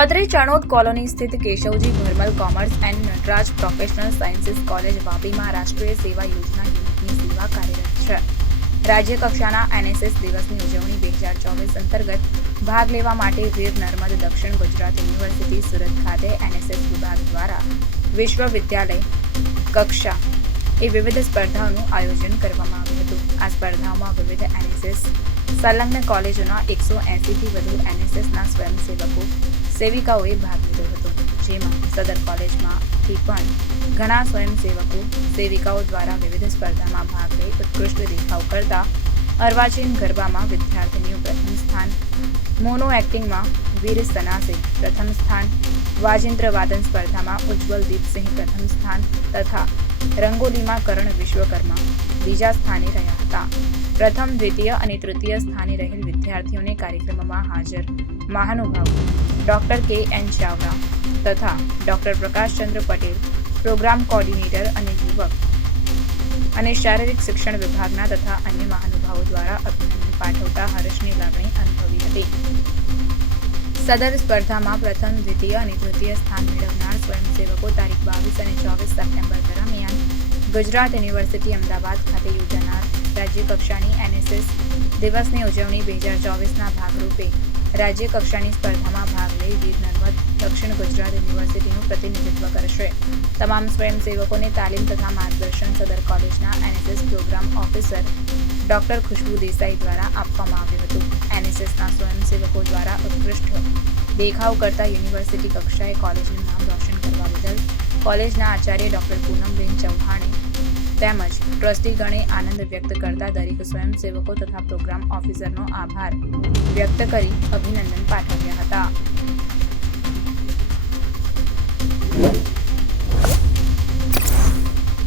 અત્રે ચણોદ કોલોની સ્થિત Keshavji Bharmal commerce and Natraj professional sciences college વાપીમાં રાષ્ટ્રીય સેવા યોજના યુનિટની સેવા કાર્યરત છે રાજ્ય કક્ષાના એનએસએસ દિવસની ઉજવણી બે હજાર ચોવીસ અંતર્ગત ભાગ લેવા માટે વીર નર્મદ દક્ષિણ ગુજરાત યુનિવર્સિટી સુરત ખાતે એનએસએસ વિભાગ દ્વારા વિશ્વવિદ્યાલય કક્ષા એ વિવિધ સ્પર્ધાઓનું આયોજન કરવામાં આવ્યું હતું આ સ્પર્ધાઓમાં વિવિધ એનએસએસ સંલગ્ન કોલેજોના એકસો એંસીથી વધુ એનએસએસના સ્વયંસેવકો સેવિકાઓએ ભાગ લીધો હતો જેમાં સદર કોલેજમાંથી પણ ઘણા સ્વયંસેવકો સેવિકાઓ દ્વારા વિવિધ સ્પર્ધામાં ભાગ લઈ ઉત્કૃષ્ટ દેખાવ કરતા અર્વાચીન ગરબામાં વિદ્યાર્થીનીઓ પ્રથમ સ્થાન મોનો એક્ટિંગમાં વીર સનાસે પ્રથમ સ્થાન વાજિંદ્ર વાદન સ્પર્ધામાં ઉજ્જવલ દીપસિંહ પ્રથમ સ્થાન તથા રંગોલીમાં કરણ વિશ્વકર્મા બીજા સ્થાને રહ્યા હતા પ્રથમ દ્વિતીય અને તૃતીય સ્થાને રહેલ વિદ્યાર્થીઓને કાર્યક્રમમાં હાજર મહાનુભાવ ડૉક્ટર કે એન ચાવડા તથા doctor Prakashchandra Patel program coordinator અને યુવક અને શારીરિક શિક્ષણ વિભાગના તથા અન્ય મહાનુભાવો દ્વારા અભિનંદન પાઠવતા હર્ષની લાગણી અનુભવી હતી સદર સ્પર્ધામાં પ્રથમ દ્વિતીય અને તૃતીય સ્થાન મેળવનાર સ્વયંસેવકો બાવીસ અને ચોવીસ સપ્ટેમ્બર દરમિયાન ગુજરાત યુનિવર્સિટી અમદાવાદ ખાતે યોજાનાર રાજ્યકક્ષાની એનએસએસ દિવસની ઉજવણી બે હજાર ચોવીસના ભાગરૂપે રાજ્યકક્ષાની સ્પર્ધામાં ભાગ લઈ વીર અને ગુજરાત યુનિવર્સિટીનું પ્રતિનિધિત્વ કરશે તમામ સ્વયંસેવકોને તાલીમ તથા માર્ગદર્શન સદર કોલેજના NSS program officer doctor Khushbu Desai દ્વારા આપવામાં આવ્યું હતું એનએસએસના સ્વયંસેવકો દ્વારા ઉત્કૃષ્ટ દેખાવ કરતા યુનિવર્સિટી કક્ષાએ કોલેજનું નામ રોશન કરવા બદલ કોલેજના આચાર્ય ડોક્ટર પૂનમબેન ચૌહાણે તેમજ ટ્રસ્ટી ગણે આનંદ વ્યક્ત કરતા દરેક સ્વયંસેવકો તથા પ્રોગ્રામ ઓફિસરનો આભાર વ્યક્ત કરી અભિનંદન પાઠવ્યા હતા